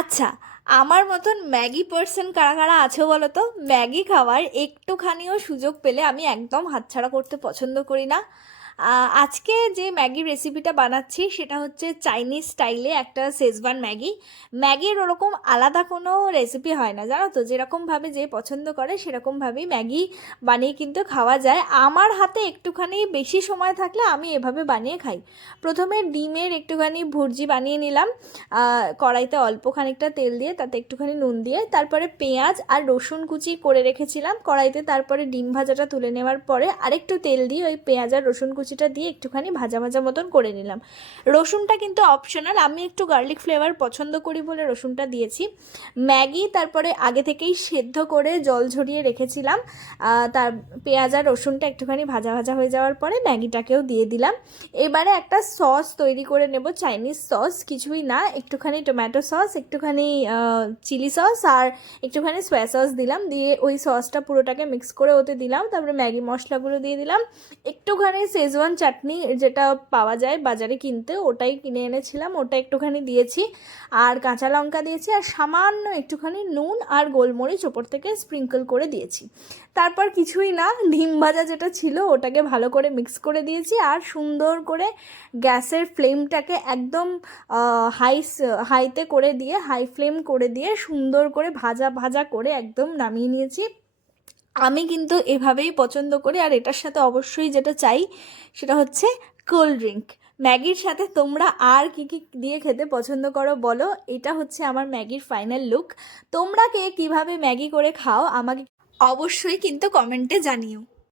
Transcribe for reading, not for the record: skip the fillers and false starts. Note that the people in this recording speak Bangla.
আচ্ছা, আমার মতন ম্যাগি পার্সন কারা কারা আছো বলো তো? ম্যাগি খাওয়ার একটুখানিও সুযোগ পেলে আমি একদম হাতছাড়া করতে পছন্দ করি না। আজকে যে ম্যাগির রেসিপিটা বানাচ্ছি সেটা হচ্ছে চাইনিজ স্টাইলে একটা শেজওয়ান ম্যাগি। ম্যাগির ওরকম আলাদা কোনো রেসিপি হয় না, জানো তো, যেরকমভাবে যে পছন্দ করে সেরকমভাবেই ম্যাগি বানিয়ে কিন্তু খাওয়া যায়। আমার হাতে একটুখানি বেশি সময় থাকলে আমি এভাবে বানিয়ে খাই। প্রথমে ডিমের একটুখানি ভুর্জি বানিয়ে নিলাম। কড়াইতে অল্প খানিকটা তেল দিয়ে তাতে একটুখানি নুন দিয়ে তারপরে পেঁয়াজ আর রসুন কুচি করে রেখেছিলাম কড়াইতে, তারপরে ডিম ভাজাটা তুলে নেওয়ার পরে আরেকটু তেল দিয়ে ওই পেঁয়াজ আর রসুন কুচিটা দিয়ে একটুখানি ভাজা ভাজা মতন করে নিলাম। রসুনটা কিন্তু অপশনাল, আমি একটু গার্লিক ফ্লেভার পছন্দ করি বলে রসুনটা দিয়েছি। ম্যাগি তারপরে আগে থেকেই সেদ্ধ করে জল ঝরিয়ে রেখেছিলাম। তার পেঁয়াজ আর রসুনটা একটুখানি ভাজা ভাজা হয়ে যাওয়ার পরে ম্যাগিটাকেও দিয়ে দিলাম। এবারে একটা সস তৈরি করে নেব, চাইনিজ সস, কিছুই না, একটুখানি টমেটো সস, একটুখানি চিলি সস আর একটুখানি সয়া সস দিলাম, দিয়ে ওই সসটা পুরোটাকে মিক্স করে ওতে দিলাম। তারপরে ম্যাগি মশলাগুলো দিয়ে দিলাম, একটুখানি শেজওয়ান চাটনি যেটা পাওয়া যায় বাজারে কিনতে, ওটাই কিনে এনেছিলাম, ওটা একটুখানি দিয়েছি, আর কাঁচা লঙ্কা দিয়েছি, আর সামান্য একটুখানি নুন আর গোলমরিচ ওপর থেকে স্প্রিঙ্কল করে দিয়েছি। তারপর কিছুই না, ডিম ভাজা যেটা ছিল ওটাকে ভালো করে মিক্স করে দিয়েছি, আর সুন্দর করে গ্যাসের ফ্লেমটাকে একদম হাইতে করে দিয়ে, হাই ফ্লেম করে দিয়ে সুন্দর করে ভাজা ভাজা করে একদম নামিয়ে নিয়েছি। আমি কিন্তু এভাবেই পছন্দ করি, আর এটার সাথে অবশ্যই যেটা চাই সেটা হচ্ছে কোল্ড ড্রিঙ্ক। ম্যাগির সাথে তোমরা আর কি কি দিয়ে খেতে পছন্দ করো বলো? এটা হচ্ছে আমার ম্যাগির ফাইনাল লুক। তোমরা কে কীভাবে ম্যাগি করে খাও আমাকে অবশ্যই কিন্তু কমেন্টে জানিও।